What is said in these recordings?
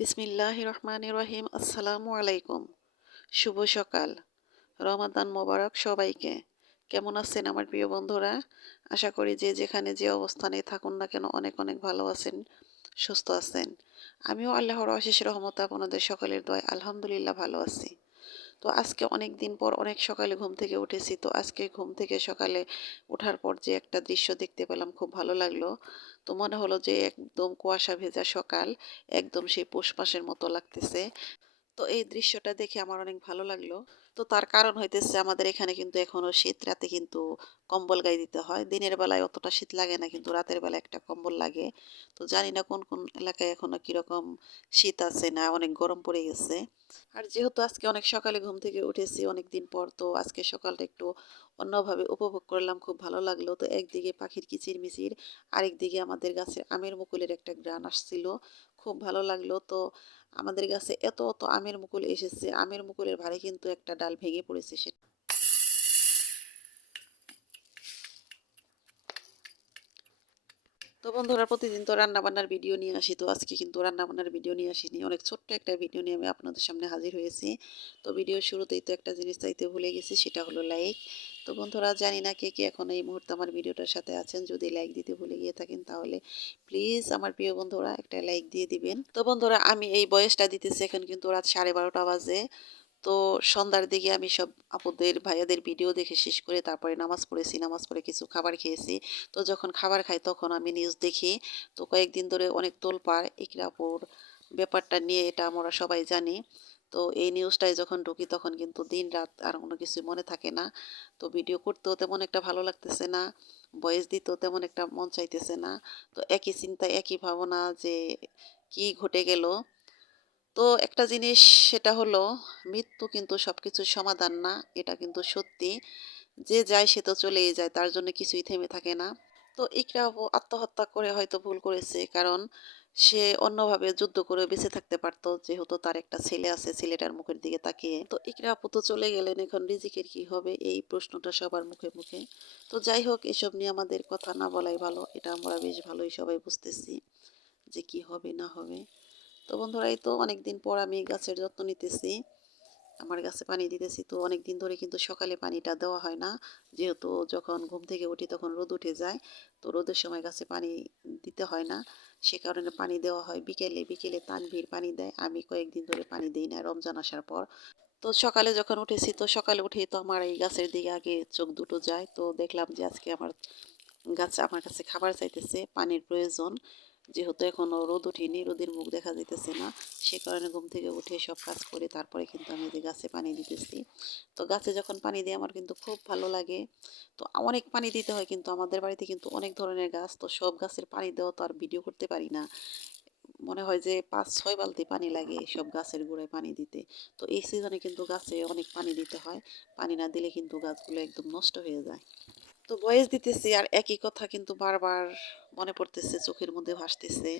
বিসমিল্লাহির রহমানির রহিম। আসসালামু আলাইকুম। শুভ সকাল। রমাদান মোবারক সবাইকে। কেমন আছেন আমার প্রিয় বন্ধুরা? আশা করি যে যেখানে যে অবস্থানে থাকুন না কেন অনেক অনেক ভালো আছেন, সুস্থ আছেন। আমিও আল্লাহর অশেষ রহমতে আপনাদের সকলের দয়ায় আলহামদুলিল্লাহ ভালো আছি। তো আজকে অনেক দিন পর অনেক সকালে ঘুম থেকে উঠেছি। তো আজকে ঘুম থেকে সকালে ওঠার পর যে একটা দৃশ্য দেখতে পেলাম খুব ভালো লাগলো। তো মনে হলো যে একদম কুয়াশা ভেজা সকাল, একদম সেই পৌষ মাসের মতো লাগতেছে। তো এই দৃশ্যটা দেখে আমার অনেক ভালো লাগলো। তো তার কারণ হইতেছে আমাদের এখানে কিন্তু এখনো শীত, রাতে কিন্তু কম্বল গায়ে দিতে হয়। দিনের বেলায় অতটা শীত লাগে না, কিন্তু রাতের বেলায় একটা কম্বল লাগে। তো জানি না কোন কোন এলাকায় এখনো কিরকম শীত আছে, না অনেক গরম পড়ে গেছে। আর যেহেতু আজকে অনেক সকালে ঘুম থেকে উঠেছি অনেক দিন পর, তো আজকে সকালটা একটু অন্যভাবে উপভোগ করলাম, খুব ভালো লাগলো। তো একদিকে পাখির কিচিরমিচির, আরেকদিকে আমাদের গাছের আমের মুকুলের একটা ঘ্রাণ আসছিল, খুব ভালো লাগলো। তো আমাদের গাছে এত এত আমের মুকুল এসেছে, আমের মুকুলের ভারে কিন্তু একটা ডাল ভেঙে পড়েছে। তো বন্ধুরা, প্রতিদিন তো রান্নাবান্নার ভিডিও নিয়ে আসি। তো আজকে কিন্তু রান্নাবান্নার ভিডিও নিয়ে আসিনি, অনেক ছোট্ট একটা ভিডিও নিয়ে আমি আপনাদের সামনে হাজির হয়েছি। তো ভিডিওর শুরুতেই তো একটা জিনিস চাইতে ভুলে গেছি, সেটা হলো লাইক। তো বন্ধুরা, জানি না কে কে এখন এই মুহূর্তে আমার ভিডিওটার সাথে আছেন। যদি লাইক দিতে ভুলে গিয়ে থাকেন তাহলে প্লিজ আমার প্রিয় বন্ধুরা একটা লাইক দিয়ে দিবেন। তো বন্ধুরা, আমি এই বয়সটা দিতেছি এখন কিন্তু রাত 12:30 বাজে। তো সন্ধ্যার দিকে আমি সব আপুদের ভাইয়াদের ভিডিও দেখে শেষ করে তারপরে নামাজ পড়েছি, নামাজ পড়ে কিছু খাবার খেয়েছি। তো যখন খাবার খাই তখন আমি নিউজ দেখি। তো কয়েকদিন ধরে অনেক তোলপাড় ইকরা আপুর ব্যাপারটা নিয়ে, এটা আমরা সবাই জানি। তো এই নিউজটায় যখন ঢুকি তখন কিন্তু দিন রাত আর কোনো কিছু মনে থাকে না। তো ভিডিও করতেও তেমন একটা ভালো লাগতেছে না, ভয়েস দিতেও তেমন একটা মন চাইতেছে না। তো একই চিন্তা একই ভাবনা যে কি ঘটে গেল। তো একটা জিনিস, সেটা হলো মৃত্যু কিন্তু সবকিছুর সমাধান না, এটা কিন্তু সত্যি। যে যায় সে তো চলেই যায়, তার জন্য কিছুই থেমে থাকে না। তো ইকরা আপু আত্মহত্যা করে হয়তো ভুল করেছে, কারণ সে অন্যভাবে যুদ্ধ করে বেঁচে থাকতে পারতো, যেহেতু তার একটা ছেলে আছে, ছেলেটার মুখের দিকে তাকিয়ে। তো ইকরা আপু তো চলে গেলেন, এখন রিজিকের কি হবে, এই প্রশ্নটা সবার মুখে মুখে। তো যাই হোক, এসব নিয়ে আমাদের কথা না বলাই ভালো, এটা আমরা বেশ ভালোই সবাই বুঝতেছি যে কি হবে না হবে। তো বন্ধুরা, এই তো অনেকদিন পর আমি গাছের যত্ন নিতেছি, আমার গাছে পানি দিতেছি। তো অনেক দিন ধরে কিন্তু সকালে পানিটা দেওয়া হয় না, যেহেতু যখন ঘুম থেকে উঠি তখন রোদ উঠে যায়। তো রোদের সময় গাছে পানি দিতে হয় না, সে কারণে পানি দেওয়া হয় বিকেলে। বিকেলে তানভীর পানি দেয়, আমি কয়েকদিন ধরে পানি দিই না রমজান আসার পর। তো সকালে যখন উঠেছি, তো সকালে উঠেই তো আমার এই গাছের দিকে আগে চোখ দুটো যায়। তো দেখলাম যে আজকে আমার গাছ আমার কাছে খাবার চাইতেছে, পানির প্রয়োজন। যেহেতু এখনো রোদ ওঠেনি, রোদের মুখ দেখা যাইতেছে না, সে কারণে ঘুম থেকে উঠে সব কাজ করে তারপরে কিন্তু আমি যে গাছে পানি দিতেছি। তো গাছে যখন পানি দিই আমার কিন্তু খুব ভালো লাগে। তো অনেক পানি দিতে হয়, কিন্তু আমাদের বাড়িতে কিন্তু অনেক ধরনের গাছ, তো সব গাছের পানি দেওয়া তো আর ভিডিও করতে পারি না। মনে হয় যে 5-6 বালতি পানি লাগে সব গাছের গোড়ায় পানি দিতে। তো এই সিজনে কিন্তু গাছে অনেক পানি দিতে হয়, পানি না দিলে কিন্তু গাছগুলো একদম নষ্ট হয়ে যায়। তো ভয়েস দিতেছি আর একই কথা কিন্তু বারবার মনে পড়তেছে, চোখের মধ্যে ভাসতেছে।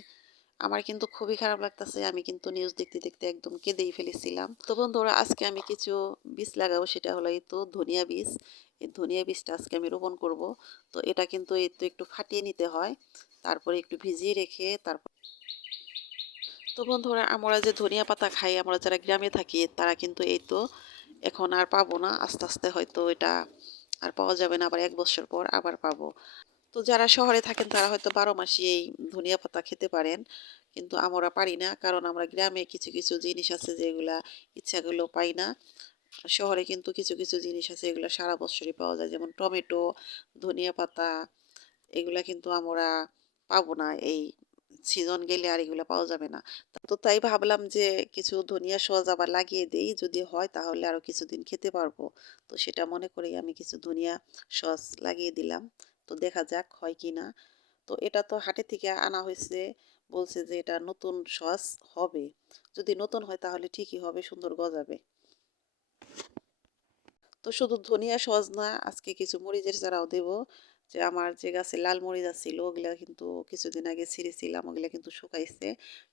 আমার কিন্তু খুবই খারাপ লাগতেছে, আমি কিন্তু নিউজ দেখতে দেখতে একদম কেঁদেই ফেলেছিলাম। তো বন্ধুরা, আজকে আমি কিছু বীজ লাগাবো, সেটা হলো এই তো ধনিয়া বীজ। এই ধনিয়া বীজটা আজকে আমি রোপণ করব। তো এটা কিন্তু এই তো একটু ফাটিয়ে নিতে হয়, তারপরে একটু ভিজিয়ে রেখে তারপর। তো বন্ধুরা, আমরা যে ধনিয়া পাতা খাই, আমরা যারা গ্রামে থাকি তারা কিন্তু এই তো এখন আর পাবো না, আস্তে আস্তে হয়তো এটা আর পাওয়া যাবে না, আবার 1 বছর পর আবার পাবো। তো যারা শহরে থাকেন তারা হয়তো 12 মাসই এই ধনিয়া পাতা খেতে পারেন, কিন্তু আমরা পারি না, কারণ আমরা গ্রামে কিছু কিছু জিনিস আছে যেগুলা ইচ্ছা করলেও পাই না। শহরে কিন্তু কিছু কিছু জিনিস আছে এগুলো সারা বছরই পাওয়া যায়, যেমন টমেটো, ধনিয়া পাতা, এগুলা কিন্তু আমরা পাবো না, এই সিজন গেলে আর এগুলো পাওয়া যাবে না। তো তাই ভাবলাম যে কিছু ধনিয়া সস আবার লাগিয়ে দেই, যদি হয় তাহলে আরো কিছুদিন খেতে পারবো। তো সেটা মনে করেই আমি কিছু ধনিয়া সস লাগিয়ে দিলাম। তো দেখা যাক হয় কি না। তো এটা তো হাটে থেকে আনা হয়েছে, বলছে যে এটা নতুন সস হবে। যদি নতুন হয় তাহলে ঠিকই হবে, সুন্দর গজাবে। তো শুধু ধনিয়া সস না, আজকে কিছু মরিচের চারাও দেব। যে আমার যে গাছে লাল মরিচ আছিল ওগুলা কিন্তু কিছুদিন আগে ছিঁড়েছিলাম, ওগুলা কিন্তু শুকাইছে।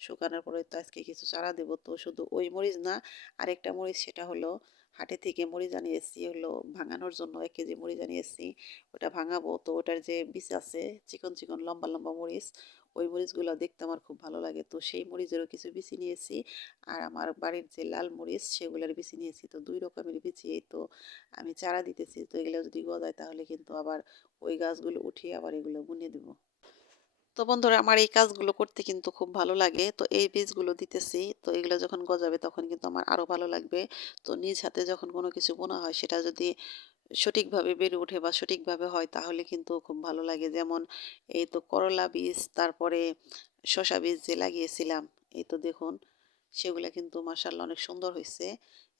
শুকানোর পরে তো আজকে কিছু চারা দেব। তো শুধু ওই মরিচ না, আরেকটা মরিচ, সেটা হলো হাটে থেকে মরিচ আনিয়েছি হলো ভাঙানোর জন্য, 1 কেজি মরিচ আনিয়েছি, ওটা ভাঙাবো। তো ওটার যে বীজ আছে, চিকন চিকন লম্বা লম্বা মরিচ, ওই মরিচগুলো দেখতে আমার খুব ভালো লাগে। তো সেই মরিচেরও কিছু বিচি নিয়েছি। আর আমার বাড়ির যে লাল মরিচ সেগুলোর বিচি নিয়েছি। তো ২ রকমের বিচি এই তো আমি চারা দিতেছি। তো এগুলো যদি গজায় তাহলে কিন্তু আবার ওই গাছগুলো উঠিয়ে আবার এগুলো বুনে দিব। তো বন্ধুরা আমার এই কাজগুলো করতে কিন্তু খুব ভালো লাগে। তো এই বীজগুলো দিতেছি। তো এগুলো যখন গজাবে তখন কিন্তু আমার আরো ভালো লাগবে। তো নিজ হাতে যখন কোনো কিছু বোনা হয় সেটা যদি সঠিকভাবে বেড়ে ওঠে বা সঠিকভাবে হয় তাহলে কিন্তু খুব ভালো লাগে। যেমন এই তো করলা বীজ, তারপরে শসা বীজ যে লাগিয়েছিলাম, এই তো দেখুন সেগুলা কিন্তু মাশাআল্লাহ অনেক সুন্দর হইছে।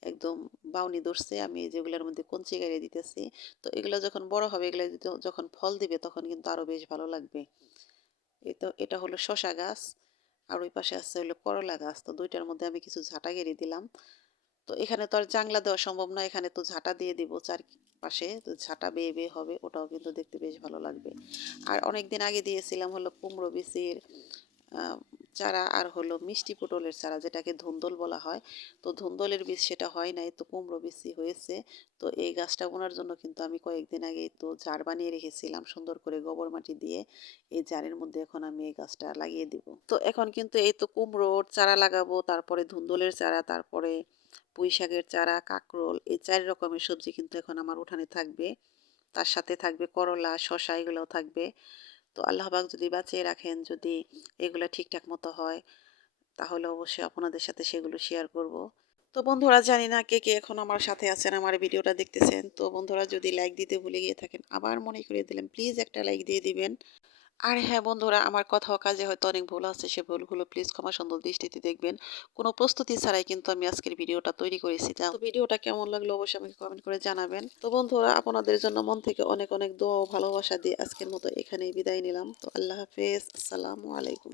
একদম বাউনি ধরছে। আমি যেগুলোর মধ্যে কঞ্চি গাড়িয়ে দিতেছি। তো এগুলো যখন বড় হবে, এগুলো যখন ফল দিবে তখন কিন্তু আরো বেশ ভালো লাগবে। এটা হলো শসা গাছ। আর ওই পাশে আছে হলো করলা গাছ। তো ২ টার মধ্যে আমি কিছু ঝাঁটা গেড়ে দিলাম। তো এখানে তো আর জাংলা দেওয়া সম্ভব না। এখানে তো ঝাঁটা দিয়ে দিব চারপাশে। তো ঝাঁটা বেয়ে, বেয়ে হবে। ওটাও কিন্তু দেখতে বেশ ভালো লাগবে। আর অনেকদিন আগে দিয়েছিলাম হলো কুমড়ো বিচির আ চারা আর হলো মিষ্টি পটলের চারা যেটাকে ধুন্দল বলা হয়। তো ধুন্দলের বীজ সেটা হয় নাই। তো কুমড়ো বিচি হয়েছে। তো এই গাছটা বোনার জন্য কিন্তু আমি কয়েকদিন আগেই তো ঝাড় বানিয়ে রেখেছিলাম সুন্দর করে গোবর মাটি দিয়ে। এই ঝাড়ের মধ্যে এখন আমি এই গাছটা লাগিয়ে দিব। তো এখন কিন্তু এই তো কুমড়োর চারা লাগাবো, তারপরে ধুন্দলের চারা, তারপরে পুঁই শাকের চারা, কাঁকরোল এই ৪ রকমের সবজি কিন্তু এখন আমার উঠানে থাকবে। তার সাথে থাকবে করলা, শসা এগুলোও থাকবে। তো আল্লাহ পাক যদি বাঁচিয়ে রাখেন, যদি এগুলা ঠিকঠাক মতো হয়, তাহলে অবশ্যই আপনাদের সাথে সেগুলো শেয়ার করব। তো বন্ধুরা জানি না কে, কে এখন আমার সাথে আছেন, আমার ভিডিওটা দেখতেছেন। তো বন্ধুরা যদি লাইক দিতে ভুলে গিয়ে থাকেন, আবার মনে করিয়ে দিলাম প্লিজ একটা লাইক দিয়ে দিবেন। আর হ্যাঁ বন্ধুরা, আমার কথা ও কাজে হয়তো অনেক ভুল আছে, সে ভুলগুলো প্লিজ ক্ষমা সুন্দর দৃষ্টিতে দেখবেন। কোনো প্রস্তুতি ছাড়াই কিন্তু আমি আজকের ভিডিওটা তৈরি করেছি। তো ভিডিওটা কেমন লাগলো অবশ্যই আমাকে কমেন্ট করে জানাবেন। তো বন্ধুরা আপনাদের জন্য মন থেকে অনেক, অনেক দোয়া ও ভালোবাসা দিয়ে আজকের মতো এখানেই বিদায় নিলাম। তো আল্লাহ হাফেজ। আসসালামু আলাইকুম।